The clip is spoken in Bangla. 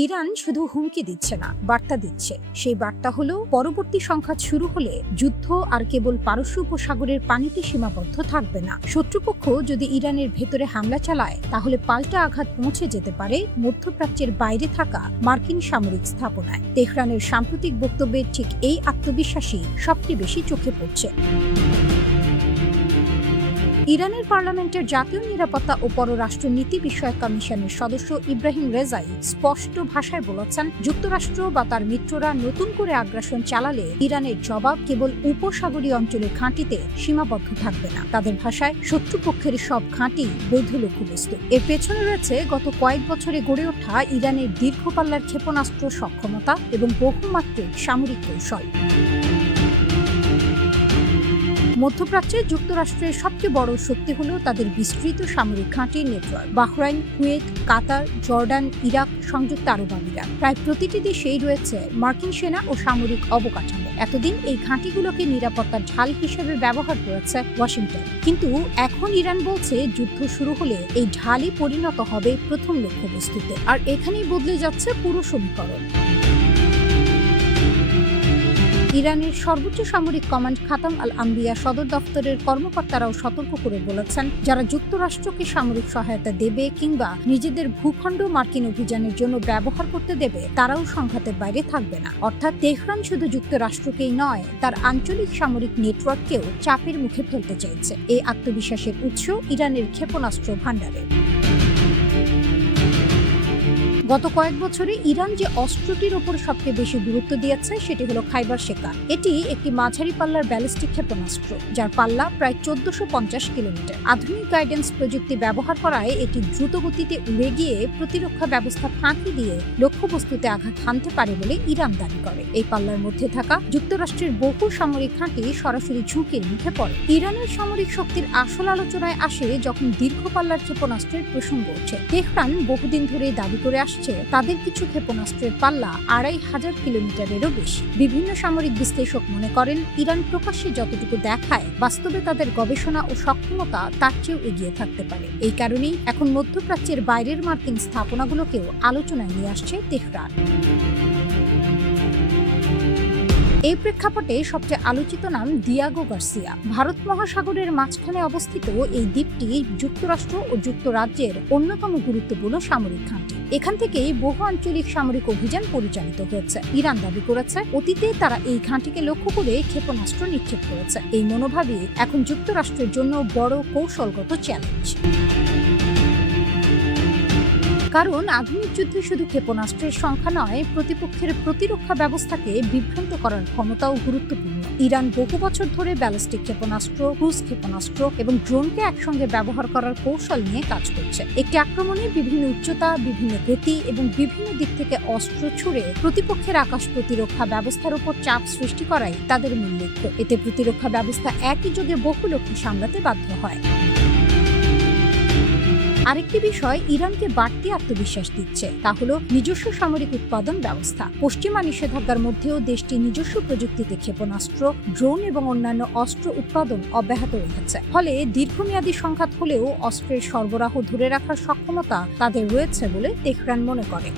ইরান শুধু হুমকি দিচ্ছে না, বার্তা দিচ্ছে। সেই বার্তা হলো পরবর্তী সংঘাত শুরু হলে যুদ্ধ আর কেবল পারস্য উপসাগরের পানিতে সীমাবদ্ধ থাকবে না। শত্রুপক্ষ যদি ইরানের ভেতরে হামলা চালায় তাহলে পাল্টা আঘাত পৌঁছে যেতে পারে মধ্যপ্রাচ্যের বাইরে থাকা মার্কিন সামরিক স্থাপনায়। তেহরানের সাম্প্রতিক বক্তব্যের ঠিক এই আত্মবিশ্বাসী সবচেয়ে বেশি চোখে পড়ছে। ইরানের পার্লামেন্টের জাতীয় নিরাপত্তা ও পররাষ্ট্র নীতি বিষয়ক কমিশনের সদস্য ইব্রাহিম রেজাই স্পষ্ট ভাষায় বলেছেন, যুক্তরাষ্ট্র বা তার মিত্ররা নতুন করে আগ্রাসন চালালে ইরানের জবাব কেবল উপসাগরীয় অঞ্চলের ঘাঁটিতে সীমাবদ্ধ থাকবে না। তাদের ভাষায়, শত্রুপক্ষের সব ঘাঁটি বৈধ লক্ষ্যবস্তু। এর পেছনে রয়েছে গত কয়েক বছরে গড়ে ওঠা ইরানের দীর্ঘপাল্লার ক্ষেপণাস্ত্র সক্ষমতা এবং বহুমাত্রিক সামরিক কৌশল। মধ্যপ্রাচ্যে যুক্তরাষ্ট্রের সবচেয়ে বড় শক্তি হল তাদের বিস্তৃত সামরিক ঘাঁটির নেটওয়ার্ক। বাহরাইন, কুয়েত, কাতার, জর্ডান, ইরাক, সংযুক্ত আরব আমিরাত, প্রায় প্রতিটি দেশেই রয়েছে মার্কিন সেনা ও সামরিক অবকাঠামো। এতদিন এই ঘাঁটিগুলোকে নিরাপত্তার ঢাল হিসেবে ব্যবহার করেছে ওয়াশিংটন, কিন্তু এখন ইরান বলছে যুদ্ধ শুরু হলে এই ঢালই পরিণত হবে প্রথম লক্ষ্যবস্তুতে। আর এখানেই বদলে যাচ্ছে পুরো সমীকরণ। ইরানের সর্বোচ্চ সামরিক কমান্ড খাতাম আল আম্বিয়া সদর দফতরের কর্মকর্তারাও সতর্ক করে বলেছেন, যারা যুক্তরাষ্ট্রকে সামরিক সহায়তা দেবে কিংবা নিজেদের ভূখণ্ড মার্কিন অভিযানের জন্য ব্যবহার করতে দেবে তারাও সংঘাতের বাইরে থাকবে না। অর্থাৎ তেহরান শুধু যুক্তরাষ্ট্রকেই নয়, তার আঞ্চলিক সামরিক নেটওয়ার্ককেও চাপের মুখে ফেলতে চাইছে। এই আত্মবিশ্বাসের উৎস ইরানের ক্ষেপণাস্ত্র ভাণ্ডারে। গত কয়েক বছরে ইরান যে অস্ত্রটির উপর সবচেয়ে বেশি গুরুত্ব দিয়েছে সেটি হলো খাইবার শেকার। এটি একটি মাঝারি পাল্লার ব্যালিস্টিক ক্ষেপণাস্ত্র, যার পাল্লা প্রায় 1450 কিলোমিটার। আধুনিক গাইডেন্স প্রযুক্তি ব্যবহার করায় এটি দ্রুত গতিতে উড়ে গিয়ে প্রতিরক্ষা ব্যবস্থা ফাঁকি দিয়ে লক্ষ্যবস্তুতে আঘাত হানতে পারে বলে ইরান দাবি করে। এই পাল্লার মধ্যে থাকা যুক্তরাষ্ট্রের বহু সামরিক ঘাঁটি সরাসরি ঝুঁকির মুখে পড়ে। ইরানের সামরিক শক্তির আসল আলোচনায় আসে যখন দীর্ঘ পাল্লার ক্ষেপণাস্ত্রের প্রসঙ্গ ওঠে। তেহরান বহুদিন ধরে দাবি করে আসছে তাদের কিছু ক্ষেপণাস্ত্রের পাল্লা 2500 কিলোমিটারেরও বেশি। বিভিন্ন সামরিক বিশ্লেষক মনে করেন, ইরান প্রকাশ্যে যতটুকু দেখায়, বাস্তবে তাদের গবেষণা ও সক্ষমতা তার চেয়েও এগিয়ে থাকতে পারে। এই কারণেই এখন মধ্যপ্রাচ্যের বাইরের মার্কিন স্থাপনাগুলোকেও আলোচনায় নিয়ে আসছে তেহরান। এই প্রেক্ষাপটে সবচেয়ে আলোচিত নাম দিয়াগো গার্সিয়া। ভারত মহাসাগরের মাঝখানে অবস্থিত এই দ্বীপটি যুক্তরাষ্ট্র ও যুক্তরাজ্যের অন্যতম গুরুত্বপূর্ণ সামরিক ঘাঁটি। এখান থেকেই বহু আঞ্চলিক সামরিক অভিযান পরিচালিত হয়েছে। ইরান দাবি করেছে, অতীতে তারা এই ঘাঁটিকে লক্ষ্য করে ক্ষেপণাস্ত্র নিক্ষেপ করেছে। এই মনোভাবই এখন যুক্তরাষ্ট্রের জন্য বড় কৌশলগত চ্যালেঞ্জ। কারণ আধুনিক যুদ্ধে শুধু ক্ষেপণাস্ত্রের সংখ্যা নয়, প্রতিপক্ষের প্রতিরক্ষা ব্যবস্থাকে বিভ্রান্ত করার ক্ষমতাও গুরুত্বপূর্ণ। ইরান বহু বছর ধরে ব্যালিস্টিক ক্ষেপণাস্ত্র, ক্রুজ ক্ষেপণাস্ত্র এবং ড্রোনকে একসঙ্গে ব্যবহার করার কৌশল নিয়ে কাজ করছে। একটি আক্রমণে বিভিন্ন উচ্চতা, বিভিন্ন গতি এবং বিভিন্ন দিক থেকে অস্ত্র ছুড়ে প্রতিপক্ষের আকাশ প্রতিরক্ষা ব্যবস্থার উপর চাপ সৃষ্টি করাই তাদের মূল লক্ষ্য। এতে প্রতিরক্ষা ব্যবস্থা একই যোগে বহু লক্ষ্য সামলাতে বাধ্য হয়। আরেকটি বিষয় ইরানকে বাড়তি আত্মবিশ্বাস দিচ্ছে, তা হলো নিজস্ব সামরিক উৎপাদন ব্যবস্থা। পশ্চিমা নিষেধাজ্ঞার মধ্যেও দেশটি নিজস্ব প্রযুক্তিতে ক্ষেপণাস্ত্র, ড্রোন এবং অন্যান্য অস্ত্র উৎপাদন অব্যাহত রেখেছে। ফলে দীর্ঘমেয়াদী সংঘাত হলেও অস্ত্রের সরবরাহ ধরে রাখার সক্ষমতা তাদের রয়েছে বলে তেহরান মনে করে।